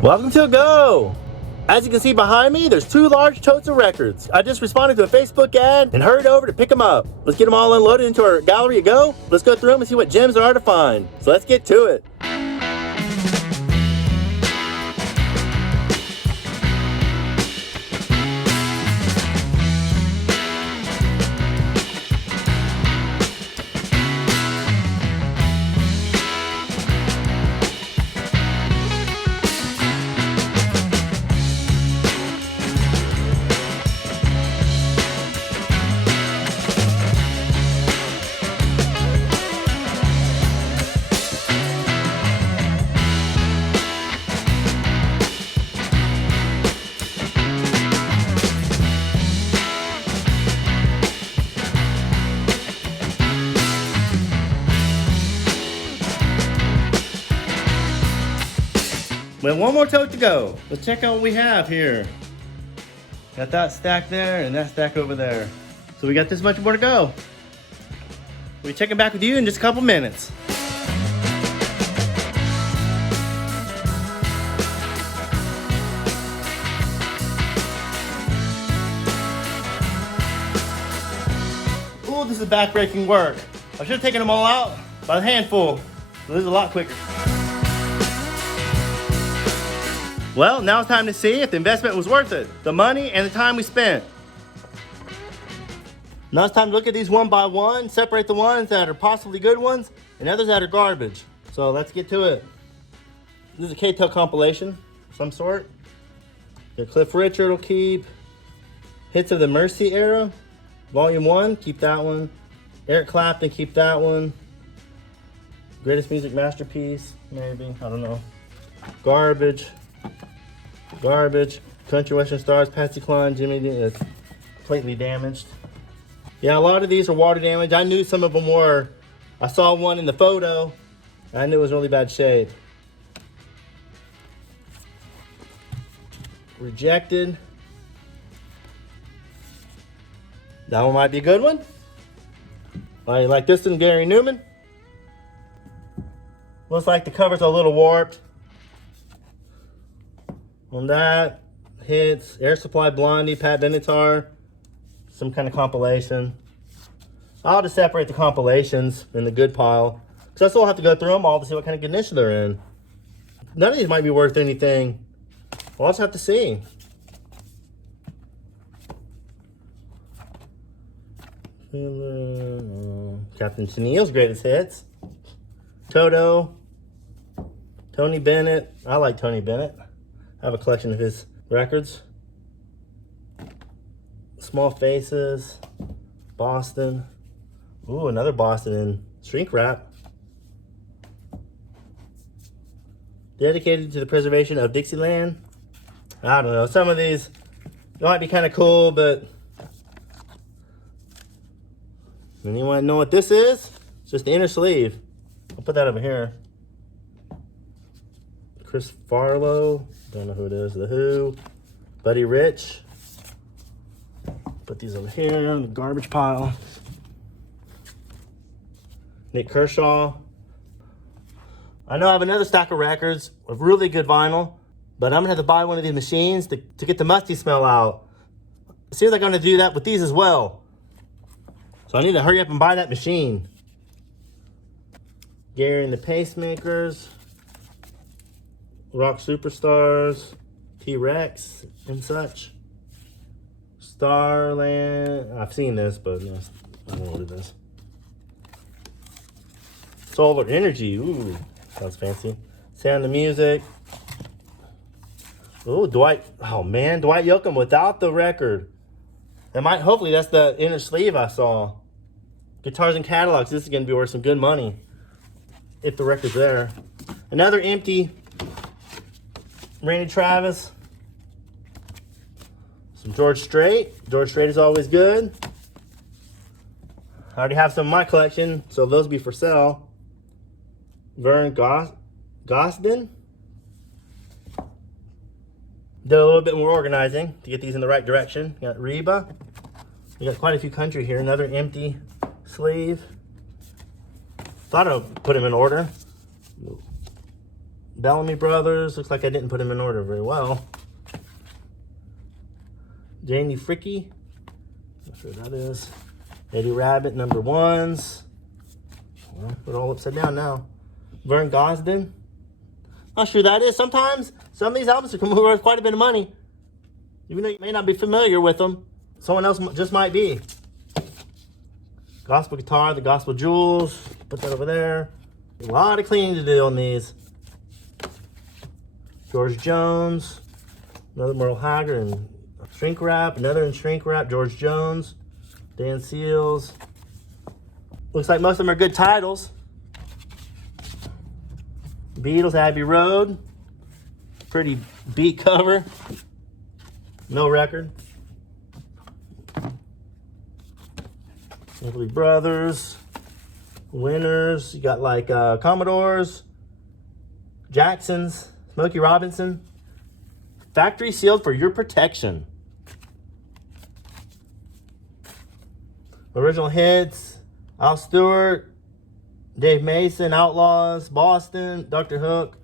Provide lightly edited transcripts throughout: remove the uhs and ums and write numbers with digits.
Welcome to Go! As you can see behind me, there's 2 large totes of records. I just responded to a Facebook ad and hurried over to pick them up. Let's get them all unloaded into our gallery of Go. Let's go through them and see what gems there are to find. So let's get to it. We have one more tote to go. Let's check out what we have here. Got that stack there and that stack over there. So we got this much more to go. We'll be checking back with you in just a couple minutes. Ooh, this is backbreaking work. I should have taken them all out by the handful. This is a lot quicker. Well, now it's time to see if the investment was worth it. The money and the time we spent. Now it's time to look at these one by one, separate the ones that are possibly good ones and others that are garbage. So let's get to it. This is a K-Tel compilation of some sort. Got Cliff Richard will keep. Hits of the Mercy era. Volume 1, keep that one. Eric Clapton, keep that one. Greatest Music Masterpiece, maybe, I don't know. Garbage. Country Western Stars, Patsy Cline, Jimmy Dean. It's completely damaged. Yeah, a lot of these are water damage. I knew some of them were. I saw one in the photo. I knew it was in really bad shape. Rejected. That one might be a good one. Like this one, Gary Newman. Looks like the cover's a little warped. On that, hits Air Supply, Blondie, Pat Benatar, some kind of compilation. I'll just separate the compilations in the good pile, because I still have to go through them all to see what kind of condition they're in. None of these might be worth anything. We'll just have to see. Captain Tennille's greatest hits. Toto, Tony Bennett. I like Tony Bennett. I have a collection of his records. Small Faces, Boston. Ooh, another Boston in shrink wrap. Dedicated to the preservation of Dixieland. I don't know, some of these might be kind of cool, but anyone know what this is? It's just the inner sleeve. I'll put that over here. Chris Farlow, don't know who it is. The Who, Buddy Rich. Put these over here in the garbage pile. Nick Kershaw. I know I have another stack of records of really good vinyl, but I'm gonna have to buy one of these machines to get the musty smell out. See if they're gonna do that with these as well. So I need to hurry up and buy that machine. Gary and the Pacemakers. Rock Superstars, T-Rex and such. Starland, I've seen this, but no, I don't know what it is. Solar Energy, ooh, sounds fancy. Sound of Music. Ooh, Dwight Yoakam without the record. Hopefully that's the inner sleeve I saw. Guitars and Catalogs, this is gonna be worth some good money. If the record's there. Another empty Randy Travis. Some George Strait. George Strait is always good. I already have some in my collection, so those will be for sale. Vern Gosdin. Did a little bit more organizing to get these in the right direction. Got Reba. We got quite a few country here. Another empty sleeve. Thought I'd put them in order. Bellamy Brothers. Looks like I didn't put them in order very well. Janie Fricke. Not sure what that is. Eddie Rabbit, number ones. Well, put it all upside down now. Vern Gosdin. Not sure who that is. Sometimes some of these albums are worth quite a bit of money. Even though you may not be familiar with them, someone else just might be. Gospel Guitar, the Gospel Jewels. Put that over there. A lot of cleaning to do on these. George Jones. Another Merle Haggard and shrink wrap. Another in shrink wrap. George Jones. Dan Seals. Looks like most of them are good titles. Beatles, Abbey Road. Pretty beat cover. No record. Everly Brothers. Winners. You got like Commodores. Jacksons. Smokey Robinson. Factory sealed for your protection. Original hits. Al Stewart. Dave Mason. Outlaws. Boston. Dr. Hook.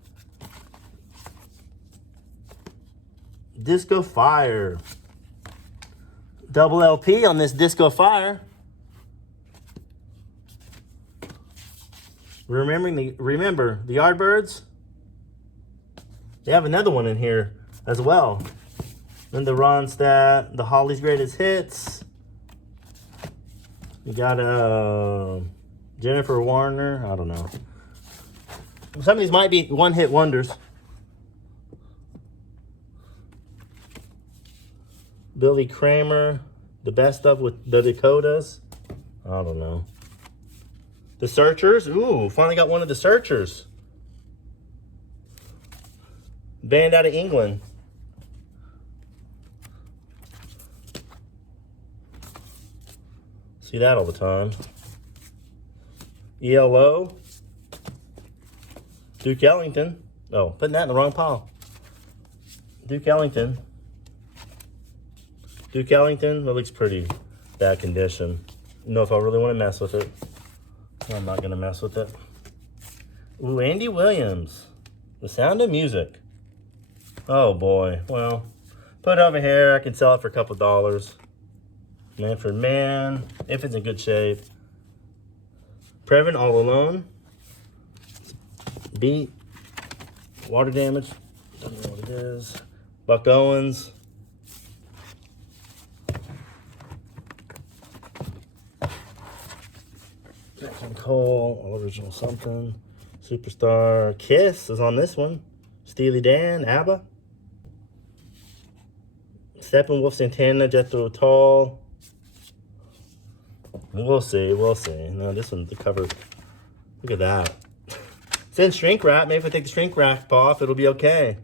Disco Fire. Double LP on this Disco Fire. Remember the Yardbirds? They have another one in here as well. Then the Ronstadt, the Holly's Greatest Hits. You got Jennifer Warner. I don't know. Some of these might be one-hit wonders. Billy Kramer, the best of with the Dakotas. I don't know. The Searchers. Ooh, finally got one of the Searchers. Band out of England. See that all the time. ELO. Duke Ellington. Oh, putting that in the wrong pile. Duke Ellington. Duke Ellington, that looks pretty bad condition. I don't know if I really want to mess with it. I'm not going to mess with it. Ooh, Andy Williams. The Sound of Music. Oh boy. Well, put it over here. I can sell it for a couple dollars. Manfred Mann, if it's in good shape. Previn All Alone. Beat. Water Damage. Don't know what it is. Buck Owens. Jackson Cole, All Original Something. Superstar. Kiss is on this one. Steely Dan, ABBA. Steppenwolf, Santana, Jethro Tull. We'll see, we'll see. No, this one's the cover. Look at that. It's in shrink wrap. Maybe if I take the shrink wrap off, it'll be okay.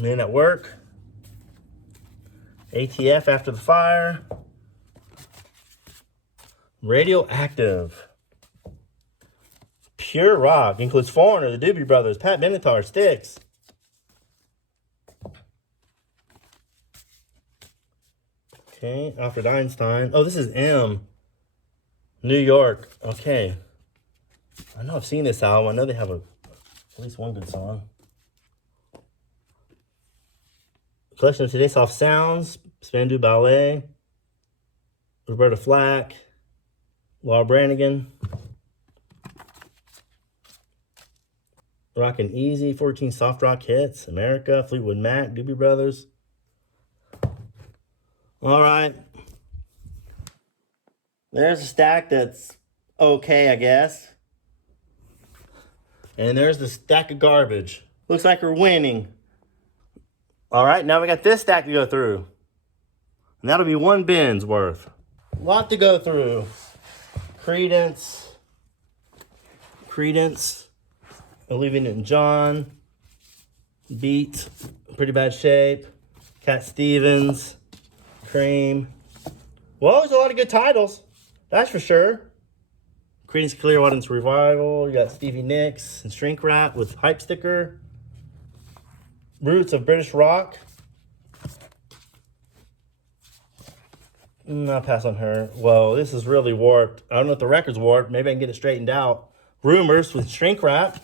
Men at Work. ATF After the Fire. Radioactive. Pure Rock. Includes Foreigner, the Doobie Brothers, Pat Benatar, Styx. Okay, Alfred Einstein. Oh, this is M. New York. Okay. I know I've seen this album. I know they have at least one good song. Collection of Today's Soft Sounds. Spandau Ballet. Roberta Flack. Laura Branigan. Rockin' Easy. 14 soft rock hits. America. Fleetwood Mac. Doobie Brothers. All right. There's a stack that's okay, I guess. And there's the stack of garbage. Looks like we're winning. All right, now we got this stack to go through. And that'll be one bin's worth. A lot to go through. Credence. Olivia Newton-John. Beat. Pretty Bad Shape. Cat Stevens. Cream. Well, there's a lot of good titles. That's for sure. Creedence Clearwater's Revival. You got Stevie Nicks and Shrink Wrap with Hype Sticker. Roots of British Rock. I'll pass on her. Whoa, this is really warped. I don't know if the record's warped. Maybe I can get it straightened out. Rumors with shrink wrap.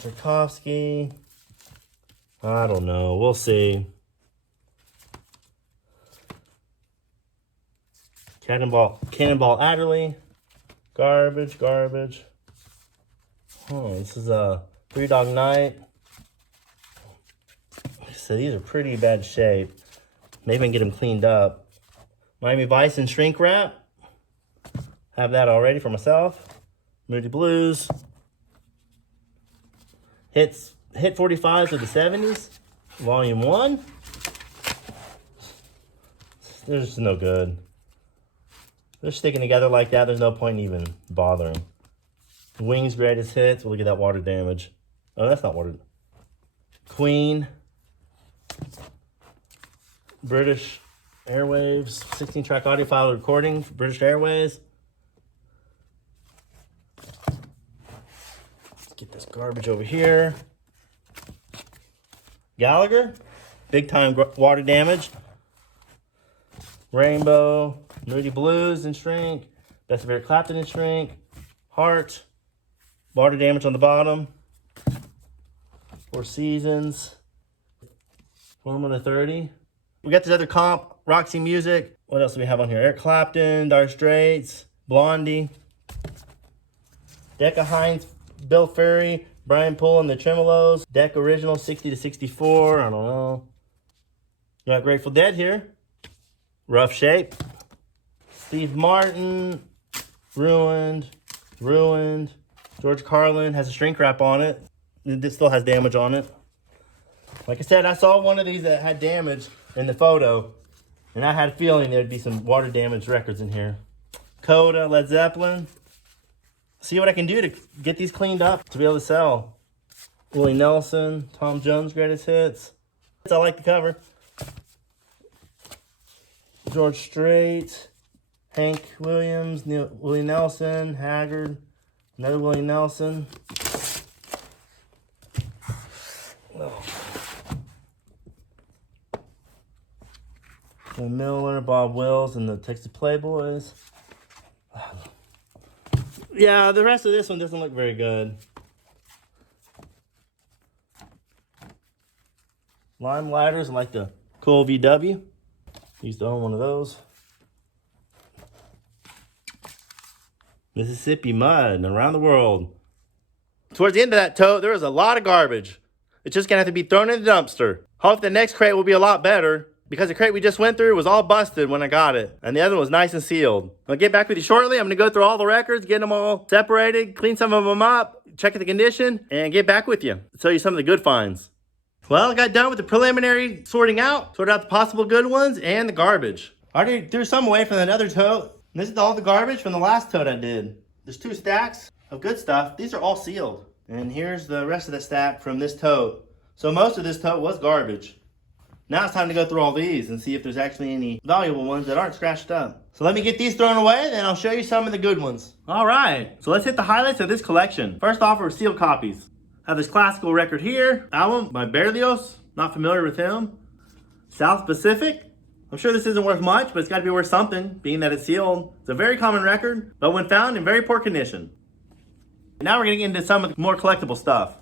Tchaikovsky. I don't know. We'll see. Cannonball Adderley. Garbage. Oh, this is a Three Dog Night. So these are pretty bad shape. Maybe I can get them cleaned up. Miami Vice and shrink wrap. Have that already for myself. Moody Blues. Hit 45s of the 70s. Volume 1. They're just no good. They're sticking together like that. There's no point in even bothering. Wings greatest hits. We'll look at that water damage. Oh, that's not water. Queen. British Airwaves. 16-track audio file recording. British Airways. Let's get this garbage over here. Gallagher. Big time water damage. Rainbow. Moody Blues and shrink. Best of Eric Clapton and shrink. Heart. Water damage on the bottom. Four Seasons. Formula 30. We got this other comp. Roxy Music. What else do we have on here? Eric Clapton. Dire Straits. Blondie. Decca Hines. Bill Ferry. Brian Poole and the Tremolos. Deck Original 60 to 64. I don't know. You got Grateful Dead here. Rough Shape. Steve Martin. Ruined. George Carlin has a shrink wrap on it. It still has damage on it. Like I said, I saw one of these that had damage in the photo, and I had a feeling there'd be some water damage records in here. Coda, Led Zeppelin. See what I can do to get these cleaned up to be able to sell. Willie Nelson, Tom Jones greatest hits. I like the cover. George Strait, Hank Williams, Willie Nelson, Haggard, another Willie Nelson. Oh. Bill Miller, Bob Wills, and the Texas Playboys. Yeah, the rest of this one doesn't look very good. Lime Lighters, I like the Cool VW. Used to own one of those. Mississippi Mud and Around the World. Towards the end of that tote, there was a lot of garbage. It's just going to have to be thrown in the dumpster. Hope the next crate will be a lot better, because the crate we just went through was all busted when I got it, and the other one was nice and sealed. I'll get back with you shortly. I'm going to go through all the records, get them all separated, clean some of them up, check the condition, and get back with you. Tell you some of the good finds. Well, I got done with the preliminary sorting out. Sorted out the possible good ones and the garbage. I already threw some away from that other tote. And this is all the garbage from the last tote I did. There's 2 stacks of good stuff. These are all sealed. And here's the rest of the stack from this tote. So most of this tote was garbage. Now it's time to go through all these and see if there's actually any valuable ones that aren't scratched up. So let me get these thrown away, then I'll show you some of the good ones. All right, so let's hit the highlights of this collection. First off are sealed copies. I have this classical record here, album by Berlioz, not familiar with him. South Pacific. I'm sure this isn't worth much, but it's gotta be worth something, being that it's sealed. It's a very common record, but when found in very poor condition. Now we're gonna get into some of the more collectible stuff.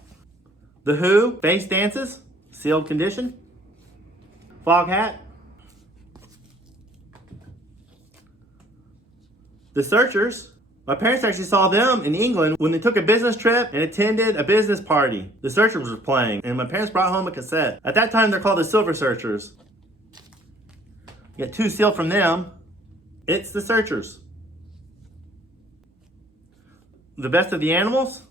The Who, Face Dances, sealed condition. Fog Hat. The Searchers. My parents actually saw them in England when they took a business trip and attended a business party. The Searchers were playing, and my parents brought home a cassette. At that time, they're called the Silver Searchers. You get 2 sealed from them. It's the Searchers. The Best of the Animals.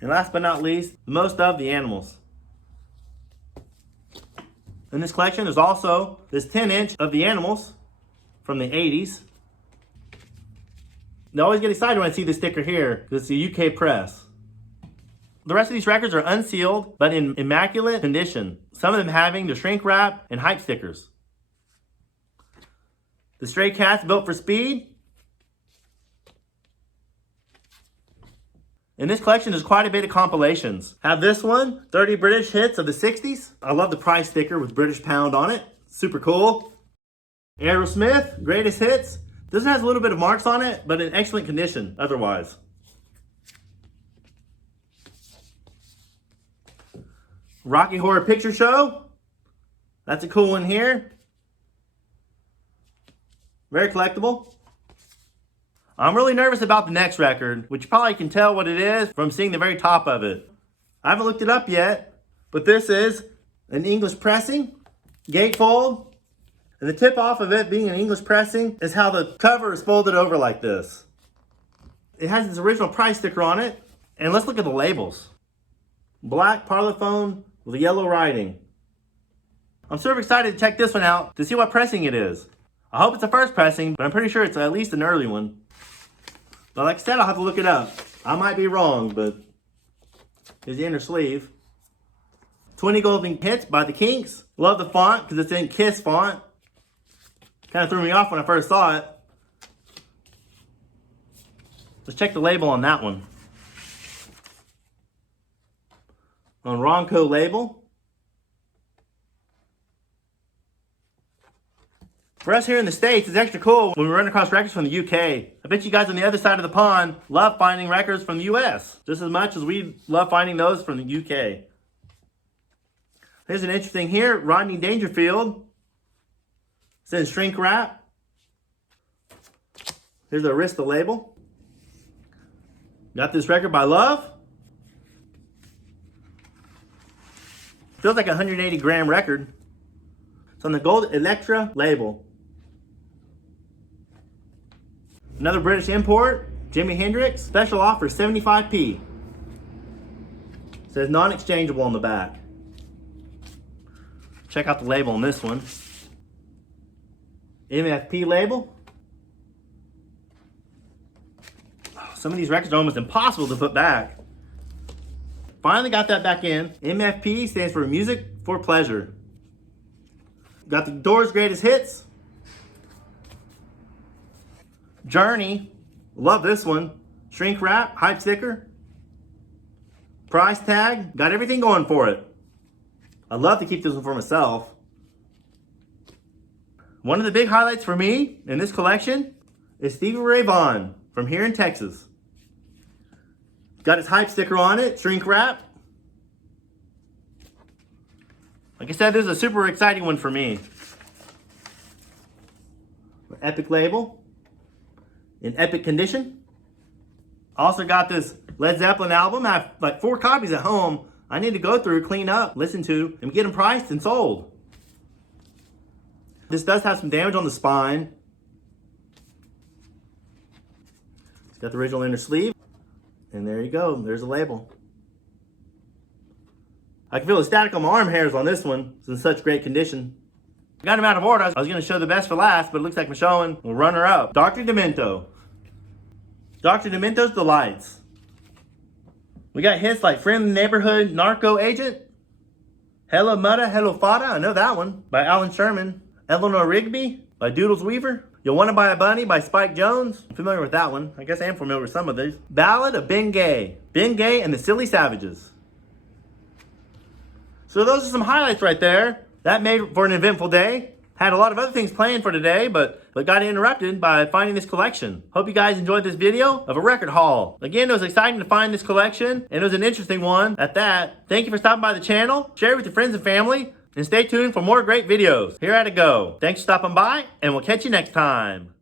And last but not least, the Most of the Animals. In this collection, there's also this 10-inch of the Animals from the 80s. I always get excited when I see the sticker here, because it's a UK press. The rest of these records are unsealed, but in immaculate condition. Some of them having the shrink wrap and hype stickers. The Stray Cats, Built for Speed. In this collection, there's quite a bit of compilations. Have this one, 30 British hits of the 60s. I love the price sticker with British pound on it. Super cool. Aerosmith, greatest hits. This has a little bit of marks on it, but in excellent condition otherwise. Rocky Horror Picture Show. That's a cool one here. Very collectible. I'm really nervous about the next record, which you probably can tell what it is from seeing the very top of it. I haven't looked it up yet, but this is an English pressing, gatefold, and the tip off of it being an English pressing is how the cover is folded over like this. It has its original price sticker on it, and let's look at the labels. Black Parlophone with yellow writing. I'm sort of excited to check this one out to see what pressing it is. I hope it's the first pressing, but I'm pretty sure it's at least an early one. But like I said, I'll have to look it up. I might be wrong, but here's the inner sleeve. 20 Golden Hits by the Kinks. Love the font because it's in Kiss font. Kind of threw me off when I first saw it. Let's check the label on that one. On Ronco label. For us here in the States, it's extra cool when we run across records from the UK. I bet you guys on the other side of the pond love finding records from the US, just as much as we love finding those from the UK. Here's an interesting here, Rodney Dangerfield. It's in shrink wrap. Here's the Arista label. Got this record by Love. Feels like a 180 gram record. It's on the gold Electra label. Another British import, Jimi Hendrix, special offer 75p. Says non-exchangeable on the back. Check out the label on this one. MFP label. Some of these records are almost impossible to put back. Finally got that back in. MFP stands for Music for Pleasure. Got the Doors' Greatest Hits. Journey. Love this one. Shrink wrap, hype sticker. Price tag. Got everything going for it. I'd love to keep this one for myself. One of the big highlights for me in this collection is Stevie Ray Vaughan from here in Texas. Got his hype sticker on it, shrink wrap. Like I said, this is a super exciting one for me. Epic label in epic condition. Also got this Led Zeppelin album. I have like 4 copies at home. I need to go through, clean up, listen to, and get them priced and sold. This does have some damage on the spine. It's got the original inner sleeve. And there you go, there's the label. I can feel the static on my arm hairs on this one. It's in such great condition. I got them out of order. I was going to show the best for last, but it looks like I'm showing a runner-up. Dr. Demento. Dr. Demento's Delights. We got hits like Friendly Neighborhood Narco Agent. Hello Mutta, Hello Fada, I know that one, by Alan Sherman. Eleanor Rigby, by Doodles Weaver. You'll Want to Buy a Bunny, by Spike Jones. I'm familiar with that one. I guess I am familiar with some of these. Ballad of Ben Gay. Ben Gay and the Silly Savages. So those are some highlights right there. That made for an eventful day. Had a lot of other things planned for today, but got interrupted by finding this collection. Hope you guys enjoyed this video of a record haul. Again, it was exciting to find this collection, and it was an interesting one at that. Thank you for stopping by the channel. Share it with your friends and family, and stay tuned for more great videos. Here at a go. Thanks for stopping by, and we'll catch you next time.